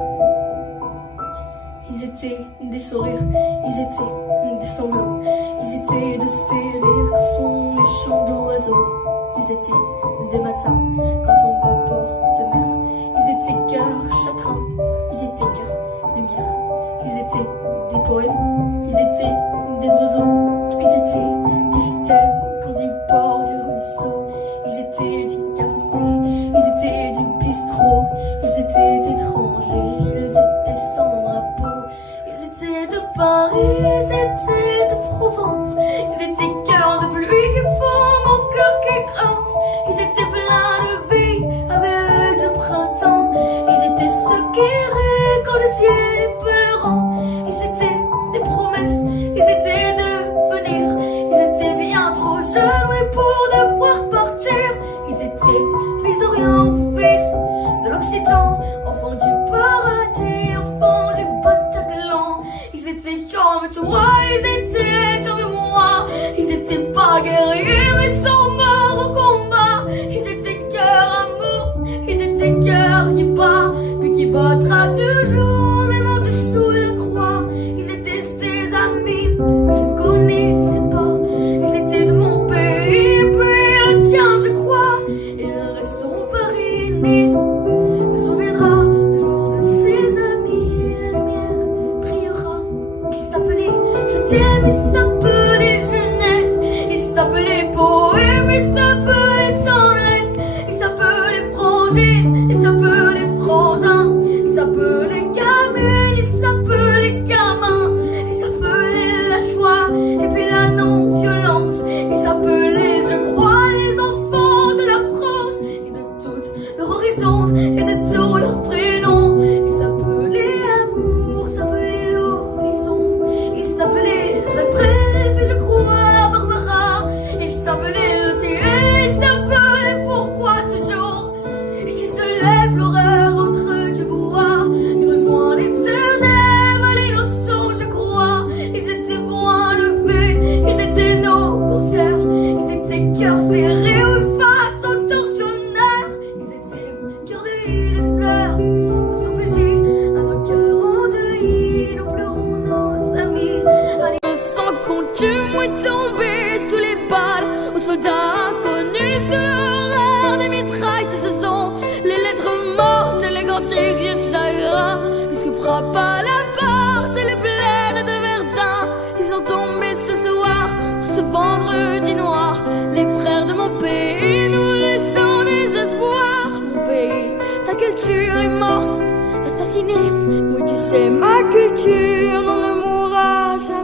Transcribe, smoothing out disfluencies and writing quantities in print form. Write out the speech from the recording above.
Ils étaient des sourires, ils étaient des sanglots, ils étaient de ces rires que font les chants d'oiseaux. Ils étaient des matins quand on va à port de mer. Ils étaient cœur, chagrin, ils étaient cœur, lumière. Ils étaient des poèmes, ils étaient des oiseaux. Ils étaient des je t'aime quand du port du ruisseau. Ils étaient du café, ils étaient du bistrot. Ils étaient étrangers, ils étaient sans drapeau. Ils étaient de Paris, ils étaient de Provence. Ils étaient cœur de pluie qui font mon cœur qui grince. Ils étaient pleins de vie avec du printemps. Ils étaient ceux qui rient quand le ciel est pleurant. Ils étaient des promesses, ils étaient de venir. Ils étaient bien trop jeunes, oui, pour devoir partir. Ils étaient fils d'Orient, fils de l'Occitan, enfants du paradis, enfants du Bataclan. Ils étaient comme toi, ils étaient comme moi. Ils étaient pas guerriers, mais sont morts au combat. Ils étaient cœur amour, ils étaient cœur qui bat, puis qui battra toujours, même en dessous la croix. Ils étaient ses amis que je connaissais pas. Ils étaient de mon pays, puis le tien, je crois. Ils resteront Paris, Nice. Te souviendra toujours de ses amis. La lumière brillera. Ils s'appelaient je t'aime, ils s'appelaient jeunesse. Ils s'appelaient poème, ils s'appelaient tendresse. Ils s'appelaient frangine, ils s'appelaient frangin. Ils s'appelaient gamine, ils s'appelaient gamin. Ils s'appelaient la joie et puis la non-violence. Ils s'appelaient, je crois, les enfants de la France et de tout leur horizon et de tous leurs prénoms. Ils s'appelaient amour, s'appelaient l'horizon. Ils s'appelaient Jacques Brel, puis je crois Barbara. Ils s'appelaient le ciel, ils s'appelaient pourquoi toujours. Et si se lève l'horreur au creux du bois, il rejoint l'éternel, l'innocent, je crois. Ils étaient moins levés, ils étaient nos concerts. Ils étaient cœurs serrés ou face au tortionnaire. Ils étaient cœurs de île et fleurs, face au fusil, à nos cœurs endeuillés. Nous pleurons nos amis. Allez, le sang qu'on tue, moi tombé sous les balles. Aux soldats inconnus sur l'horaire des mitrailles. Ce sont les lettres mortes et les cantiques du chagrin. Puisque frappe à la porte, elle est pleine de verdun. Ils sont tombés ce soir, ce vendredi noir. Les frères de mon pays nous laissant des espoirs. Mon pays, ta culture est morte, assassinée. Oui, tu sais, ma culture n'en ne mourra jamais.